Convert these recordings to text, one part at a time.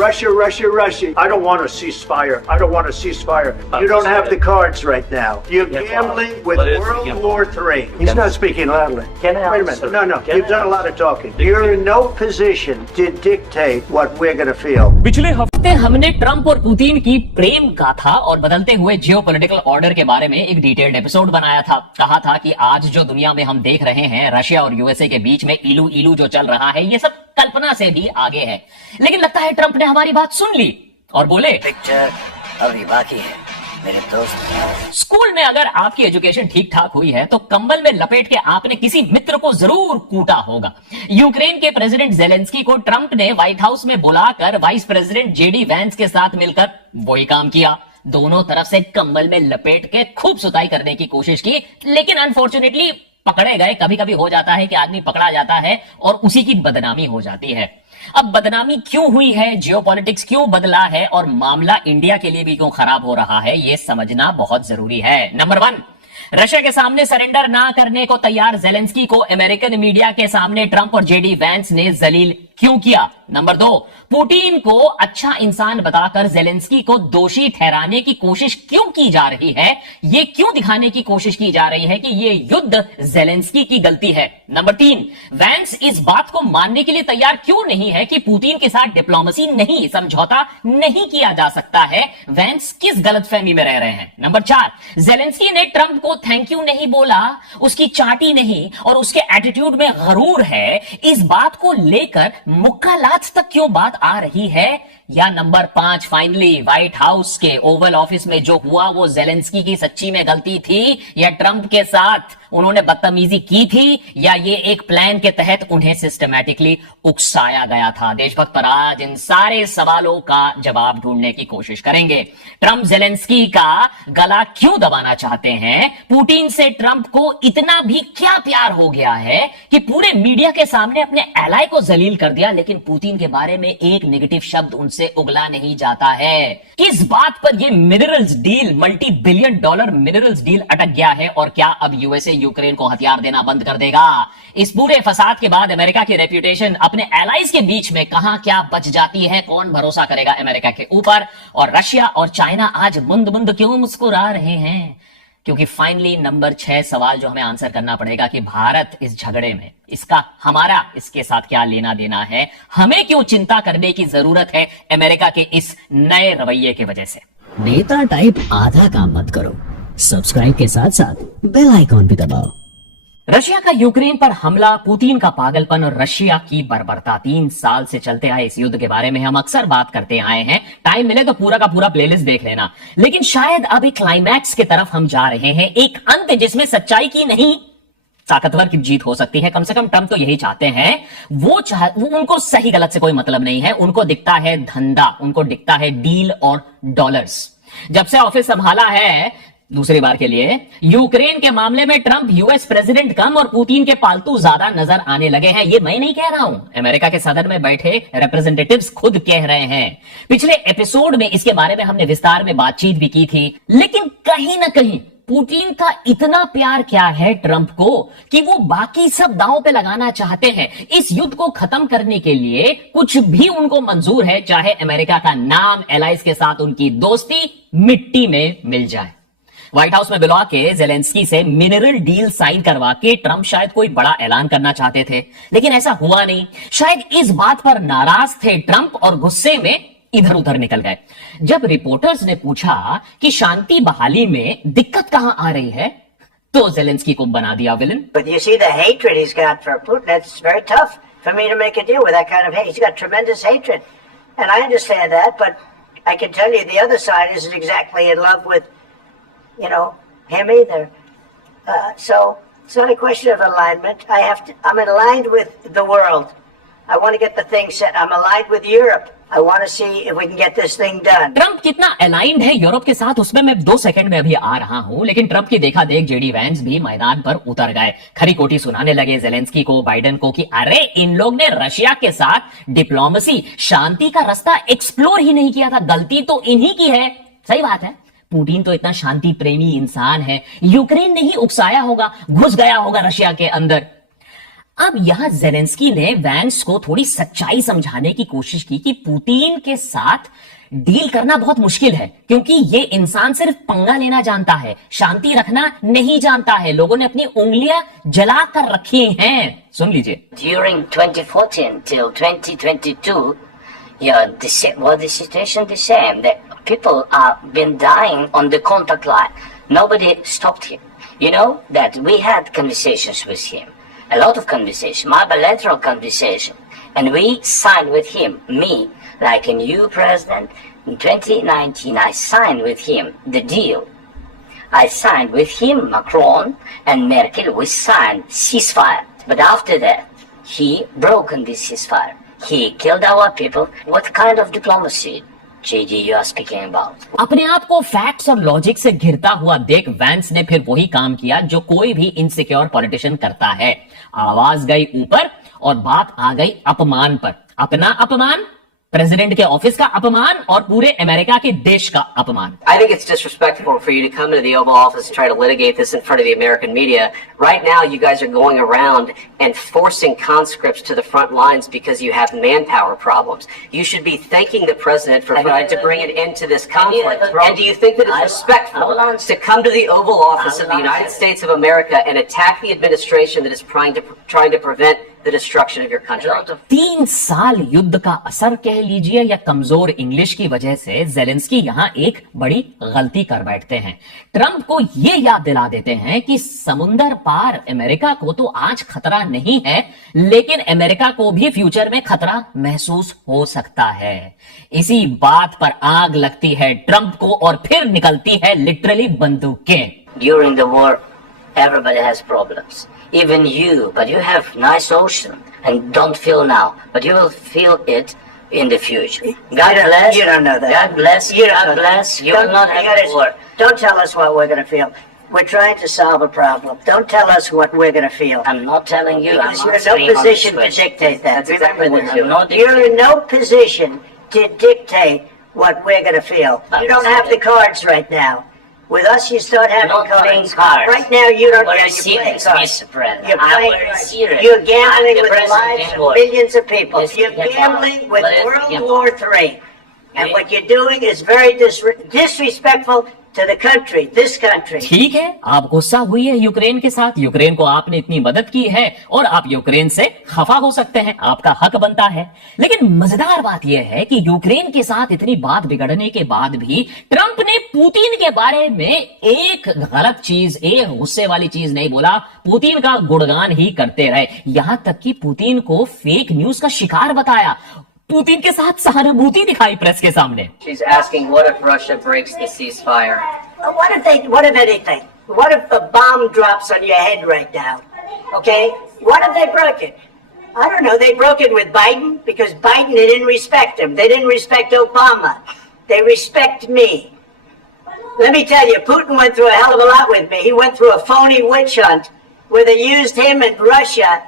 Russia, Russia, Russia. I don't want a ceasefire. I don't want a ceasefire. You don't have the cards right now. You're gambling with World War III. He's not speaking loudly. Wait a minute. No. You've done a lot of talking. You're in no position to dictate what we're going to feel. पिछले हफ्ते हमने Trump और Putin की प्रेम गाथा और बदलते हुए geopolitical order के बारे में एक डिटेल्ड एपिसोड बनाया था। कहा था कि आज जो दुनिया में हम देख रहे हैं, रशिया और यूएसए के बीच में इलू इलू जो चल रहा है, ये सब कल्पना से भी आगे है। लेकिन लगता है ट्रंप ने हमारी बात सुन ली और बोले, पिक्चर अभी बाकी है मेरे दोस्त। स्कूल में अगर आपकी एजुकेशन ठीक ठाक हुई है तो कंबल में लपेट के आपने किसी मित्र को जरूर कूटा होगा। यूक्रेन के प्रेसिडेंट जेलेंस्की को ट्रंप ने व्हाइट हाउस में बुलाकर वाइस प्रेसिडेंट जेडी वैंस के साथ मिलकर वही काम किया। दोनों तरफ से कंबल में लपेट के खूब सुताई करने की कोशिश की, लेकिन अनफॉर्चुनेटली पकड़े गए। कभी कभी हो जाता है कि आदमी पकड़ा जाता है और उसी की बदनामी हो जाती है। अब बदनामी क्यों हुई है, जियोपॉलिटिक्स क्यों बदला है और मामला इंडिया के लिए भी क्यों खराब हो रहा है, यह समझना बहुत जरूरी है। नंबर 1, रशिया के सामने सरेंडर ना करने को तैयार जेलेंस्की को अमेरिकन मीडिया के सामने ट्रंप और जेडी वैंस ने जलील क्यों किया। नंबर 2, पुतिन को अच्छा इंसान बताकर जेलेंस्की को दोषी ठहराने की कोशिश क्यों की जा रही है, ये क्यों दिखाने की कोशिश की जा रही है कि ये युद्ध जेलेंस्की की गलती है। नंबर 3, वैंस इस बात को मानने के लिए तैयार क्यों नहीं है कि पुतिन के साथ डिप्लोमेसी नहीं, समझौता नहीं किया जा सकता है। वैंस किस गलतफहमी में रह रहे हैं। नंबर 4, जेलेंस्की ने ट्रंप को थैंक यू नहीं बोला, उसकी चाटी नहीं और उसके एटीट्यूड में गरूर है, इस बात को लेकर मुक्का लात तक क्यों बात आ रही है। या नंबर 5, फाइनली व्हाइट हाउस के ओवल ऑफिस में जो हुआ वो जेलेंस्की की सच्ची में गलती थी या ट्रंप के साथ उन्होंने बदतमीजी की थी, या ये एक प्लान के तहत उन्हें सिस्टमैटिकली उकसाया गया था। देशभक्त पर आज इन सारे सवालों का जवाब ढूंढने की कोशिश करेंगे। ट्रंप जेलेंस्की का गला क्यों दबाना चाहते हैं, पुतिन से ट्रंप को इतना भी क्या प्यार हो गया है कि पूरे मीडिया के सामने अपने एलाय को जलील कर दिया, लेकिन पुतिन के बारे में एक नेगेटिव शब्द उनसे उगला नहीं जाता है। किस बात पर यह minerals deal, multi billion dollar minerals deal अटक गया है और क्या अब यूएसए यूक्रेन को हथियार देना बंद कर देगा। इस पूरे फसाद के बाद अमेरिका की रेप्यूटेशन अपने एलाइज के बीच में कहां क्या बच जाती है, कौन भरोसा करेगा अमेरिका के ऊपर। और रशिया और चाइना आज मुंद मुंद क्यों मुस्कुरा रहे हैं, क्योंकि फाइनली नंबर 6 सवाल जो हमें आंसर करना पड़ेगा कि भारत इस झगड़े में, इसका हमारा इसके साथ क्या लेना देना है, हमें क्यों चिंता करने की जरूरत है अमेरिका के इस नए रवैये की वजह से। नेता टाइप आधा काम मत करो, सब्सक्राइब के साथ साथ बेल आइकॉन भी दबाओ। रशिया का यूक्रेन पर हमला, पुतिन का पागलपन और रशिया की बर्बरता, 3 साल से चलते आए इस युद्ध के बारे में हम अक्सर बात करते आए हैं। टाइम मिले तो पूरा का पूरा प्लेलिस्ट देख लेना। लेकिन शायद अब एक क्लाइमैक्स की तरफ हम जा रहे हैं, एक अंत जिसमें सच्चाई की नहीं ताकतवर की जीत हो सकती है। कम से कम ट्रंप तो यही चाहते हैं। वो उनको सही गलत से कोई मतलब नहीं है, उनको दिखता है धंधा, उनको दिखता है डील और डॉलर्स। जब से ऑफिस संभाला है दूसरी बार के लिए, यूक्रेन के मामले में ट्रंप यूएस प्रेसिडेंट कम और पुतिन के पालतू ज्यादा नजर आने लगे हैं। ये मैं नहीं कह रहा हूं, अमेरिका के सदन में बैठे रिप्रेजेंटेटिव्स खुद कह रहे हैं। पिछले एपिसोड में इसके बारे में हमने विस्तार में बातचीत भी की थी। लेकिन कहीं ना कहीं पुतिन का इतना प्यार क्या है ट्रंप को कि वो बाकी सब दांव पे लगाना चाहते हैं। इस युद्ध को खत्म करने के लिए कुछ भी उनको मंजूर है, चाहे अमेरिका का नाम, एलाइज के साथ उनकी दोस्ती मिट्टी में मिल जाए। व्हाइट हाउस में बुला के जेलेंस्की से मिनरल डील साइन करवा के ट्रंप शायद कोई बड़ा ऐलान करना चाहते थे, लेकिन ऐसा हुआ नहीं। शायद इस बात पर नाराज थे ट्रंप और गुस्से में इधर उधर निकल गए। जब रिपोर्टर्स ने पूछा कि शांति बहाली में दिक्कत कहां आ रही है, तो जेलेंस्की को बना दिया villain. But you see the hatred he's got for Putin, it's very tough for me to make a deal with that kind of hate. He's got tremendous hatred. And I understand that, but I can tell you the other side isn't exactly in love with him either. So it's not a question of alignment. I'm aligned with the world. I want to get the thing set. I'm aligned with Europe. I want to see if we can get this thing done. Trump कितना aligned है Europe के साथ, उसमें मैं 2 second में अभी आ रहा हूं। लेकिन ट्रंप की देखा देख जेडी वैंस भी मैदान पर उतर गए, खरी खोटी सुनाने लगे जेलेंस्की को, बाइडेन को कि अरे इन लोग ने रशिया के साथ डिप्लोमेसी, शांति का रास्ता एक्सप्लोर ही नहीं किया था, गलती तो इन्हीं की है। सही बात है, पुतिन तो इतना शांति प्रेमी इंसान है, यूक्रेन ने ही उकसाया होगा, घुस गया होगा रशिया के अंदर। अब यहां जेलेंस्की ने वैंस को थोड़ी सच्चाई समझाने की कोशिश की कि पुतिन के साथ डील करना बहुत मुश्किल है, क्योंकि ये इंसान सिर्फ पंगा लेना जानता है, शांति रखना नहीं जानता है। लोगों ने अपनी उंगलियां जला कर रखी हैं। सुन लीजिए। During 2014 till 2022, yeah, the situation the same. That people are been dying on the contact line. Nobody stopped him. You know that we had conversations with him, a lot of conversation, my bilateral conversation, and we signed with him, me, like a new president. In 2019, I signed with him the deal. I signed with him, Macron and Merkel, we signed ceasefire. But after that, he broken this ceasefire. He killed our people. What kind of diplomacy, JD, you are speaking about? अपने आप को facts और logic से घिरता हुआ देख vents ने फिर वही काम किया जो कोई भी इनसिक्योर पॉलिटिशियन करता है। आवाज गई ऊपर और बात आ गई अपमान पर। अपना अपमान, प्रेसिडेंट के ऑफिस का अपमान और पूरे अमेरिका के देश का अपमान। I think it's disrespectful for you to come into the Oval Office and try to litigate this in front of the American media. Right now, you guys are going around and forcing conscripts to the front lines because you have manpower problems. You should be thanking the president for trying to bring an end to this conflict. And do you think that it's respectful to come to the Oval Office of the United States of America and attack the administration that is trying to prevent the destruction of your country? 3 साल युद्ध का असर कह लीजिए या कमजोर English की वजह से जेलेंस्की यहां एक बड़ी गलती कर बैठते हैं। ट्रंप को यह याद दिला देते हैं कि समुंदर पार अमेरिका को तो आज खतरा नहीं है, लेकिन अमेरिका को भी फ्यूचर में खतरा महसूस हो सकता है। इसी बात पर आग लगती है ट्रंप को और फिर निकलती है लिटरली बंदूकें। During the war, everybody has problems. Even you, but you have nice ocean and don't feel now, but you will feel it in the future. God bless. You don't know that. God bless. You don't God know bless. that. You will not have war. Don't tell us what we're going to feel. We're trying to solve a problem. Don't tell us what we're going to feel. I'm not telling you. Because I'm you're in answering no on position this to question. dictate that. That's exactly Remember what that. you're not You're in no position to dictate what we're going to feel. You don't have the cards right now. With us, you start having Not playing cards. cards. Right now, you don't. I'm Yeah, very you're playing serious, cards. Mr. President. You're I'm playing very cards. serious. You're I'm gambling the with the president lives of of war. millions of people. Listen, You're get gambling on. with Let it World get War III. And Yeah. what you're doing is very disrespectful to the country, this country. ठीक है, आप गुस्सा हुई है Ukraine के साथ, Ukraine को आपने इतनी मदद की है और आप यूक्रेन से खफा हो सकते हैं, आपका हक बनता है। लेकिन मजेदार बात यह है कि यूक्रेन के साथ इतनी बात बिगड़ने के बाद भी ट्रंप ने पुतिन के बारे में एक गलत चीज, एक गुस्से वाली चीज नहीं बोला, पुतिन का गुणगान ही करते रहे। यहां तक कि पुतिन को फेक न्यूज का शिकार बताया, पुतिन के साथ सहानुभूति दिखाई प्रेस के सामने। She's asking, what if Russia breaks the ceasefire? What if anything? What if a bomb drops on your head right now? Okay? What if they broke it? I don't know. They broke it with Biden because Biden, they didn't respect him. They didn't respect Obama. They respect me. Let me tell you, Putin went through a hell of a lot with me. He went through a phony witch hunt where they used him and Russia,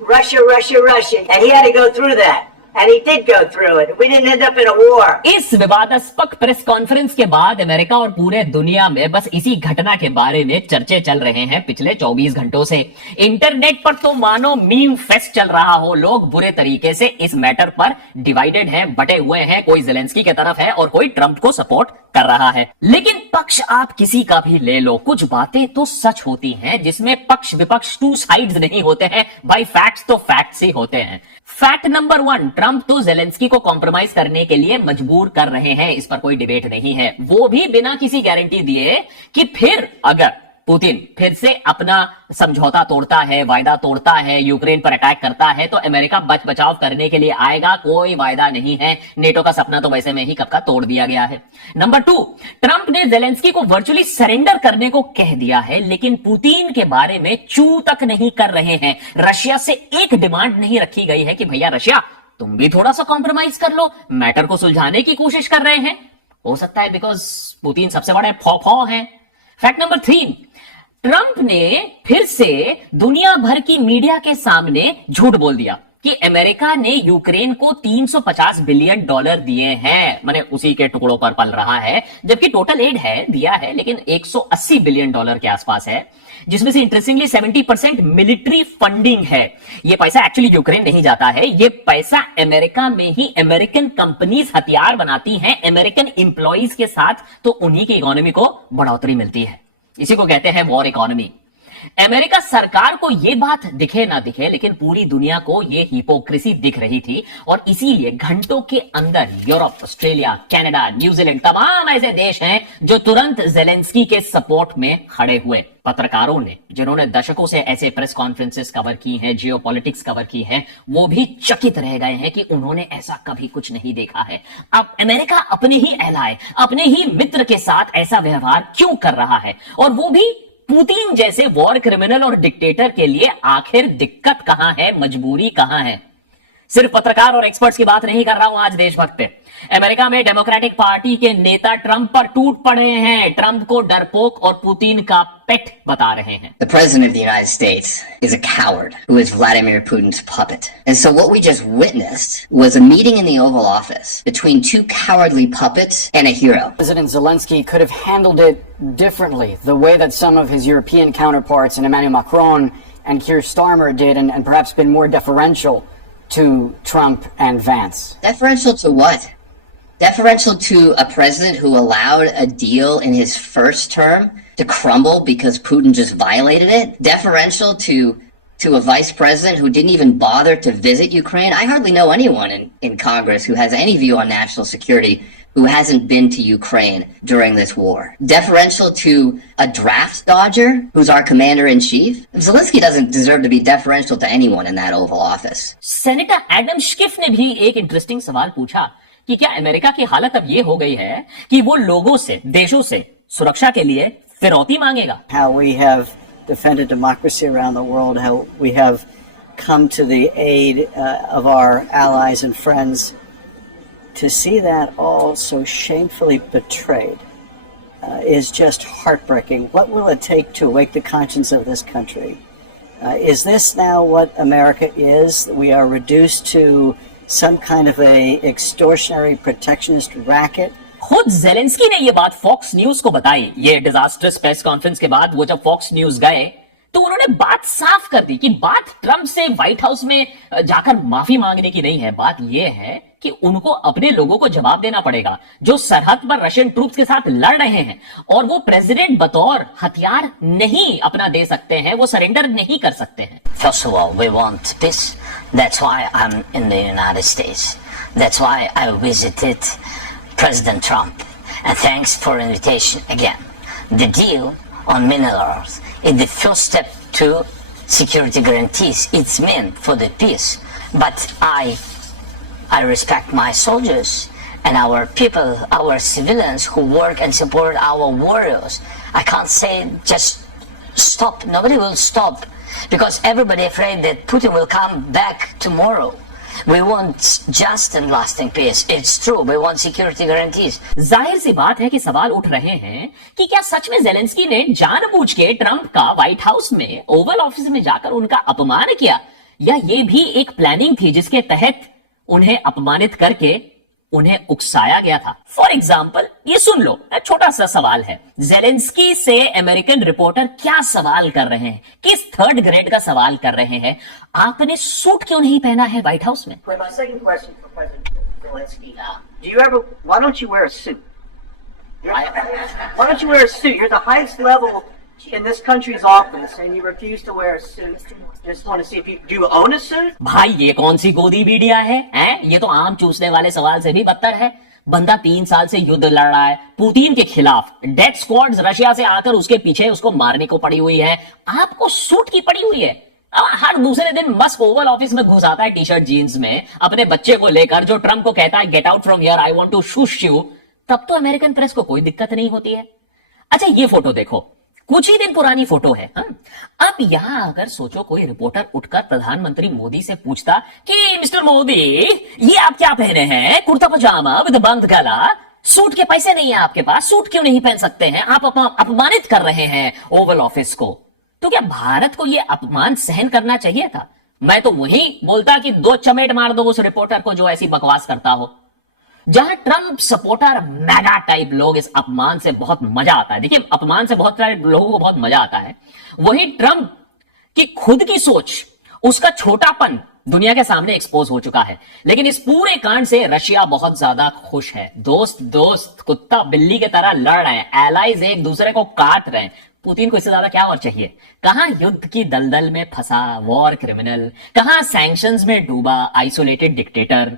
and he had to go through that. And he did go through it. We didn't end up in a war. इस विवादास्पद press conference के बाद America और पूरे दुनिया में बस इसी घटना के बारे में चर्चे चल रहे हैं पिछले 24 घंटों से। इंटरनेट पर तो मानो मीम फेस्ट चल रहा हो, लोग बुरे तरीके से इस मैटर पर डिवाइडेड हैं, बटे हुए हैं, कोई जेलेंस्की की तरफ है और कोई ट्रंप को सपोर्ट कर रहा है। लेकिन पक्ष आप किसी का भी ले लो, कुछ बातें तो सच होती हैं जिसमें पक्ष विपक्ष टू साइड्स नहीं होते हैं भाई, फैक्ट्स तो फैक्ट्स ही होते हैं। फैक्ट नंबर 1, ट्रंप तो जेलेंस्की को कॉम्प्रोमाइज करने के लिए मजबूर कर रहे हैं, इस पर कोई डिबेट नहीं है। वो भी बिना किसी गारंटी दिए कि फिर अगर पुतिन फिर से अपना समझौता तोड़ता है, वायदा तोड़ता है, यूक्रेन पर अटैक करता है तो अमेरिका बच बचाव करने के लिए आएगा, कोई वायदा नहीं है। नेटो का सपना तो वैसे में ही कब का तोड़ दिया गया है। नंबर 2, ट्रंप ने जेलेंस्की को वर्चुअली सरेंडर करने को कह दिया है, लेकिन पुतिन के बारे में चू तक नहीं कर रहे हैं। रशिया से एक डिमांड नहीं रखी गई है कि भैया रशिया तुम भी थोड़ा सा कॉम्प्रोमाइज कर लो, मैटर को सुलझाने की कोशिश कर रहे हैं। हो सकता है बिकॉज पुतिन सबसे बड़े फौ हैं। फैक्ट नंबर 3, ट्रंप ने फिर से दुनिया भर की मीडिया के सामने झूठ बोल दिया। कि अमेरिका ने यूक्रेन को $350 बिलियन दिए हैं, माने उसी के टुकड़ों पर पल रहा है, जबकि टोटल एड है दिया है लेकिन $180 बिलियन के आसपास है, जिसमें से इंटरेस्टिंगली 70% मिलिट्री फंडिंग है। ये पैसा एक्चुअली यूक्रेन नहीं जाता है, ये पैसा अमेरिका में ही अमेरिकन कंपनीज हथियार बनाती हैं अमेरिकन इंप्लॉइज के साथ, तो उन्हीं की इकोनॉमी को बढ़ोतरी मिलती है। इसी को कहते हैं वॉर इकोनॉमी। अमेरिका सरकार को यह बात दिखे ना दिखे, लेकिन पूरी दुनिया को यह हिपोक्रेसी दिख रही थी और इसीलिए घंटों के अंदर यूरोप, ऑस्ट्रेलिया, कनाडा, न्यूजीलैंड तमाम ऐसे देश हैं जो तुरंत जेलेंस्की के सपोर्ट में खड़े हुए। पत्रकारों ने, जिन्होंने दशकों से ऐसे प्रेस कॉन्फ्रेंसेस कवर की हैं, जियोपॉलिटिक्स कवर की है, वो भी चकित रह गए हैं कि उन्होंने ऐसा कभी कुछ नहीं देखा है। अब अमेरिका अपने ही एलाय, अपने ही मित्र के साथ ऐसा व्यवहार क्यों कर रहा है, और वो भी पुतिन जैसे वॉर क्रिमिनल और डिक्टेटर के लिए। आखिर दिक्कत कहां है, मजबूरी कहां है? सिर्फ पत्रकार और एक्सपर्ट्स की बात नहीं कर रहा हूं आज देशभक्त पे। अमेरिका में डेमोक्रेटिक पार्टी के नेता ट्रंप पर टूट पड़े हैं, ट्रंप को डरपोक और पुतिन का पेट बता रहे हैं। The President of the United States is a coward who is Vladimir Putin's puppet. And so what we just witnessed was a meeting in the Oval Office between two cowardly puppets and a hero. President Zelensky could have handled it differently, the way that some of his European counterparts and Emmanuel Macron and Keir Starmer did, and perhaps been more deferential to Trump and Vance. Deferential to what? Deferential to a president who allowed a deal in his first term to crumble because Putin just violated it? Deferential to a vice president who didn't even bother to visit Ukraine? I hardly know anyone in Congress who has any view on national security who hasn't been to Ukraine during this war. Deferential to a draft dodger who's our commander-in-chief? Zelensky doesn't deserve to be deferential to anyone in that Oval Office. Senator Adam Schiff ने भी एक interesting सवाल पूछा कि क्या America की हालत अब ये हो गई है कि वो लोगों से, देशों से सुरक्षा के लिए फिरौती मांगेगा? How we have defended democracy around the world, how we have come to the aid of our allies and friends. To see that all so shamefully betrayed is just heartbreaking. What will it take to wake the conscience of this country? Is this now what America is? We are reduced to some kind of a extortionary protectionist racket. खुद Zelensky ने ये बात fox news को बताई। ये disasters press conference के बाद वो जब फॉक्स न्यूज गए तो उन्होंने बात साफ कर दी कि बात ट्रंप से व्हाइट हाउस में जाकर माफी मांगने की नहीं है, बात यह है कि उनको अपने लोगों को जवाब देना पड़ेगा जो सरहद पर रशियन ट्रूप्स के साथ लड़ रहे हैं, और वो प्रेसिडेंट बतौर हथियार नहीं अपना दे सकते हैं, वो सरेंडर नहीं कर सकते हैं। First of all, we want peace. That's why I'm in the United States. That's why I visited President Trump. And thanks for invitation again. The deal on minerals is the first step to security guarantees. It's meant for the peace. But I respect my soldiers and our people, our civilians who work and support our warriors. I can't say just stop. Nobody will stop because everybody afraid that Putin will come back tomorrow. We want just and lasting peace. It's true. We want security guarantees. जाहिर सी बात है कि सवाल उठ रहे हैं कि क्या सच में जेलेंस्की ने जानबूझ के ट्रंप का व्हाइट हाउस में ओवल ऑफिस में जाकर उनका अपमान किया, या ये भी एक प्लानिंग थी जिसके तहत उन्हें अपमानित करके उन्हें उकसाया गया था। फॉर एग्जाम्पल, ये सुन लो, छोटा सा सवाल है। जेलेंस्की से अमेरिकन रिपोर्टर क्या सवाल कर रहे हैं, किस थर्ड ग्रेड का सवाल कर रहे हैं? आपने सूट क्यों नहीं पहना है व्हाइट हाउस में? My second question for President Zelensky. Why don't you wear a suit? Why don't you wear a suit? You're the highest level in this country's office and you refuse to wear a suit. Just want to see if do you own a suit? भाई ये कौन सी गोदी media है, ये तो आम चूसने वाले सवाल से भी बदतर है। बंदा 3 साल से युद्ध लड़ रहा है पुतिन के खिलाफ, डेथ स्क्वाड्स रशिया से आकर उसके पीछे उसको मारने को पड़ी हुई है, आपको सूट की पड़ी हुई है। हर दूसरे दिन मस्क ओवल ऑफिस में घुस आता है टी शर्ट जीन्स में अपने बच्चे को लेकर, जो ट्रंप को कहता है get out from here, I want to shush you. तब तो अमेरिकन प्रेस को कोई दिक्कत नहीं होती है। अच्छा, ये फोटो देखो, कुछ ही दिन पुरानी फोटो है। अब यहां अगर सोचो कोई रिपोर्टर उठकर प्रधानमंत्री मोदी से पूछता कि मिस्टर मोदी, ये आप क्या पहने हैं, कुर्ता पजामा विद बंद गला, सूट के पैसे नहीं है आपके पास, सूट क्यों नहीं पहन सकते हैं, आप अपमानित कर रहे हैं ओवल ऑफिस को। तो क्या भारत को यह अपमान सहन करना चाहिए था? मैं तो वही बोलता कि 2 चमेट मार दो उस रिपोर्टर को जो ऐसी बकवास करता हो। जहां ट्रंप सपोर्टर मैगा टाइप लोग इस अपमान से बहुत मजा आता है, देखिए अपमान से बहुत सारे लोगों को बहुत मजा आता है, वही ट्रंप की खुद की सोच, उसका छोटापन दुनिया के सामने एक्सपोज हो चुका है। लेकिन इस पूरे कांड से रशिया बहुत ज्यादा खुश है। दोस्त दोस्त कुत्ता बिल्ली की तरह लड़ रहे हैं, एलाइज एक दूसरे को काट रहे हैं। पुतिन को इससे ज्यादा क्या और चाहिए? कहां युद्ध की दलदल में फंसा वॉर क्रिमिनल, कहां सैंक्शंस में डूबा आइसोलेटेड डिक्टेटर।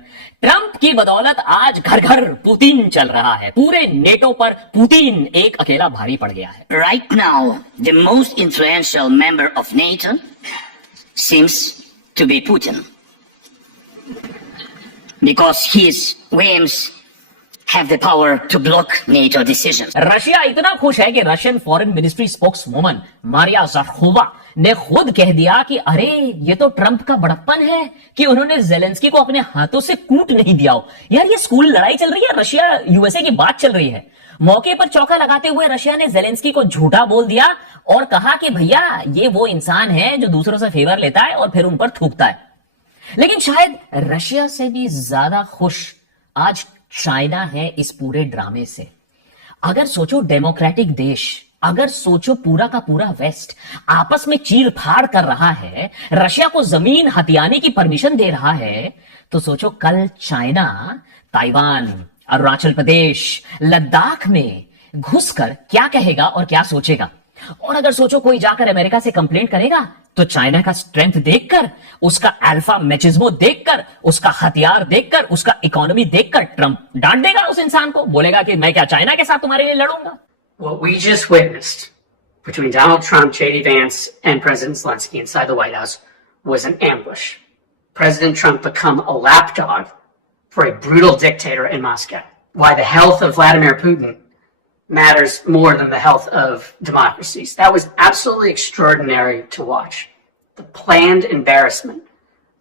ट्रंप की बदौलत आज घर घर पुतिन चल रहा है। पूरे नेटो पर पुतिन एक अकेला भारी पड़ गया है। Right now, the most influential member of NATO seems to be Putin. Because his whims have the power to block NATO decisions. Russia इतना खुश है कि Russian foreign ministry spokeswoman Maria Zakharova ने खुद कह दिया कि अरे ये तो ट्रंप का बड़प्पन है कि उन्होंने जेलेंस्की को अपने हाथों से कूट नहीं दिया हो। यार ये स्कूल लड़ाई चल रही है, रशिया यूएसए की बात चल रही है। मौके पर चौका लगाते हुए रशिया ने जेलेंस्की को झूठा बोल दिया और कहा कि भैया ये वो इंसान है जो दूसरों से फेवर लेता है और फिर उन पर थूकता है। लेकिन शायद रशिया से भी ज्यादा खुश आज चाइना है इस पूरे ड्रामे से। अगर सोचो डेमोक्रेटिक देश, अगर सोचो पूरा का पूरा वेस्ट आपस में चीर फाड़ कर रहा है, रशिया को जमीन हथियाने की परमिशन दे रहा है, तो सोचो कल चाइना ताइवान, अरुणाचल प्रदेश, लद्दाख में घुसकर क्या कहेगा और क्या सोचेगा। और अगर सोचो कोई जाकर अमेरिका से कंप्लेंट करेगा तो चाइना का स्ट्रेंथ देखकर, उसका अल्फा मैचिज्मो देखकर, उसका हथियार देखकर, उसका इकोनॉमी देखकर ट्रंप डांट देगा उस इंसान को, बोलेगा कि मैं क्या चाइना के साथ तुम्हारे लिए लड़ूंगा। What we just witnessed between Donald Trump, J.D. Vance, and President Zelensky inside the White House was an ambush. President Trump become a lapdog for a brutal dictator in Moscow. Why the health of Vladimir Putin matters more than the health of democracies. That was absolutely extraordinary to watch. The planned embarrassment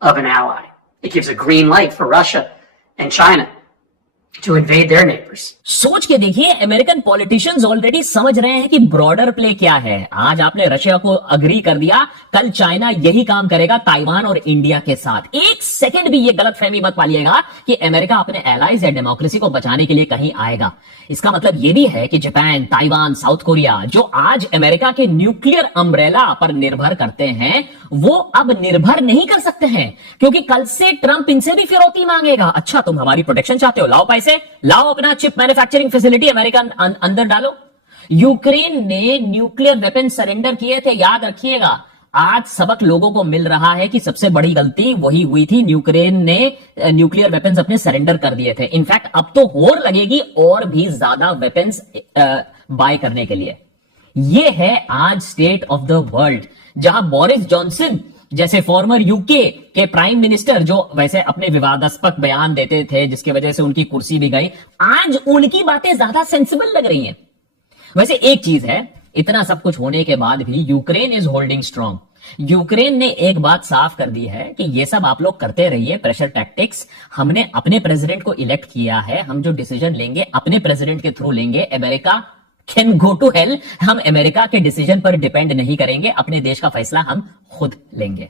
of an ally. It gives a green light for Russia and China to invade their neighbors. सोच के देखिए, American politicians already समझ रहे हैं कि broader play क्या है। आज आपने रशिया को अग्री कर दिया, कल चाइना यही काम करेगा ताइवान और इंडिया के साथ। एक सेकंड भी ये गलतफहमी मत पालिएगा कि अमेरिका अपने एलाइज या डेमोक्रेसी को बचाने के लिए कहीं आएगा। इसका मतलब यह भी है कि जापान, ताइवान, साउथ कोरिया जो आज अमेरिका के न्यूक्लियर अम्ब्रेला पर निर्भर करते हैं, वो अब निर्भर नहीं कर सकते हैं, क्योंकि कल से ट्रंप इनसे भी फिरौती मांगेगा। अच्छा तुम हमारी प्रोटेक्शन चाहते हो, लाओ पैसे, लाओ अपना चिप मैन्युफैक्चरिंग फैसिलिटी अमेरिका अंदर डालो। यूक्रेन ने न्यूक्लियर वेपन सरेंडर किए थे, याद रखिएगा। आज सबक लोगों को मिल रहा है कि सबसे बड़ी गलती वही हुई थी, यूक्रेन ने न्यूक्लियर वेपन्स अपने सरेंडर कर दिए थे। इनफैक्ट अब तो होड़ लगेगी और भी ज्यादा वेपन्स बाय करने के लिए। ये है आज स्टेट ऑफ द वर्ल्ड, जहां बोरिस जॉनसन जैसे फॉर्मर यूके के प्राइम मिनिस्टर, जो वैसे अपने विवादास्पद बयान देते थे जिसकी वजह से उनकी कुर्सी भी गई, आज उनकी बातें ज्यादा सेंसिबल लग रही हैं। वैसे एक चीज है, इतना सब कुछ होने के बाद भी Ukraine is holding strong. Ukraine ने एक बात साफ कर दी है कि ये सब आप लोग करते रहिए, प्रेशर टैक्टिक्स। हमने अपने प्रेसिडेंट को इलेक्ट किया है, हम जो डिसीजन लेंगे अपने प्रेसिडेंट के थ्रू लेंगे। America can go to hell, हम अमेरिका के डिसीजन पर डिपेंड नहीं करेंगे, अपने देश का फैसला हम खुद लेंगे।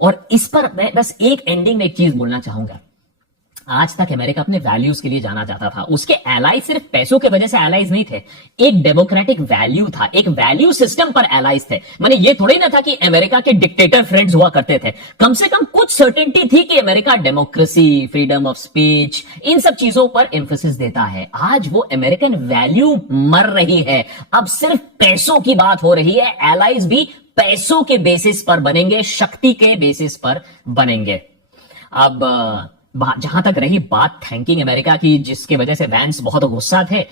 और इस पर मैं बस एक एंडिंग में एक चीज बोलना चाहूंगा। आज तक अमेरिका अपने वैल्यूज के लिए जाना जाता था, उसके एलाइज सिर्फ पैसों के वजह से एलाइज नहीं थे, एक डेमोक्रेटिक वैल्यू था, एक वैल्यू सिस्टम पर एलाइज थे। माने ये थोड़ी ना था कि अमेरिका के डिक्टेटर फ्रेंड्स हुआ करते थे, कम से कम कुछ सर्टेनिटी थी कि America democracy, freedom of speech, इन सब चीजों पर एम्फेसिस देता है। आज वो अमेरिकन वैल्यू मर रही है, अब सिर्फ पैसों की बात हो रही है। एलाइज भी पैसों के बेसिस पर बनेंगे, शक्ति के बेसिस पर बनेंगे। अब जहां तक रही बात थैंकिंग अमेरिका की, जिसके वजह से वैंस बहुत गुस्सा थे,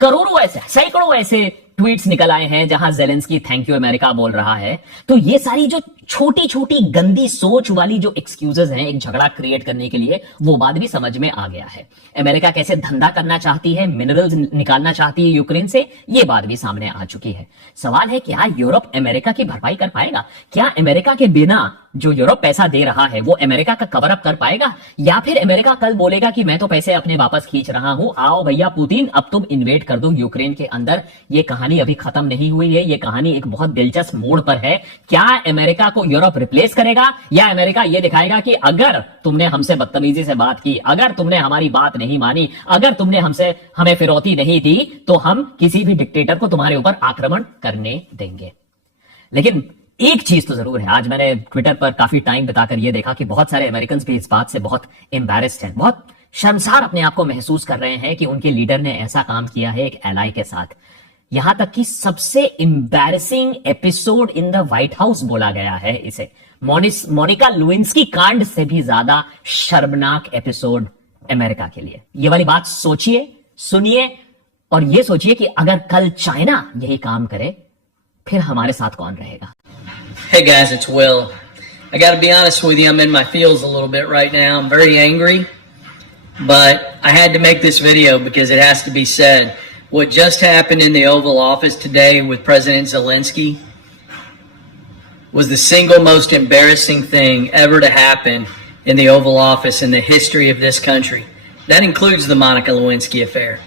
करोड़ों ऐसे, सैकड़ों ऐसे ट्वीट्स निकल आए हैं जहां जेलेंस्की थैंक यू अमेरिका बोल रहा है। तो ये सारी जो छोटी छोटी गंदी सोच वाली जो एक्सक्यूजेस हैं एक झगड़ा क्रिएट करने के लिए, वो बात भी समझ में आ गया है। अमेरिका कैसे धंधा करना चाहती है, मिनरल्स निकालना चाहती है यूक्रेन से, ये बात भी सामने आ चुकी है। सवाल है क्या यूरोप अमेरिका की भरपाई कर पाएगा? क्या अमेरिका के बिना जो यूरोप पैसा दे रहा है वो अमेरिका का कवर अप कर पाएगा, या फिर अमेरिका कल बोलेगा कि मैं तो पैसे अपने वापस खींच रहा हूं, आओ भैया पुतिन अब तुम इन्वेड कर दो यूक्रेन के अंदर। ये कहानी अभी खत्म नहीं हुई है, ये कहानी एक बहुत दिलचस्प मोड़ पर है। क्या अमेरिका को यूरोप रिप्लेस करेगा, या अमेरिका ये दिखाएगा कि अगर तुमने हमसे बदतमीजी से बात की, अगर तुमने हमारी बात नहीं मानी, अगर तुमने हमें फिरौती नहीं दी, तो हम किसी भी डिक्टेटर को तुम्हारे ऊपर आक्रमण करने देंगे। लेकिन एक चीज तो जरूर है, आज मैंने ट्विटर पर काफी टाइम बिताकर यह देखा कि बहुत सारे अमेरिकन भी इस बात से बहुत एम्बैरेस्ड हैं, बहुत शर्मसार अपने आप को महसूस कर रहे हैं कि उनके लीडर ने ऐसा काम किया है एक एलाई के साथ। यहां तक कि सबसे embarrassing episode in the white house बोला गया है इसे। मोनिका लुइंस्की कांड से भी ज्यादा शर्मनाक एपिसोड अमेरिका के लिए। ये वाली बात सोचिए, सुनिए, और ये सोचिए कि अगर कल चाइना यही काम करे, फिर हमारे साथ कौन रहेगा। Hey guys, it's Will. I gotta be honest with you, I'm in my feels a little bit right now. I'm very angry, but I had to make this video because it has to be said. What just happened in the Oval Office today with President Zelensky was the single most embarrassing thing ever to happen in the Oval Office in the history of this country. That includes the Monica Lewinsky affair.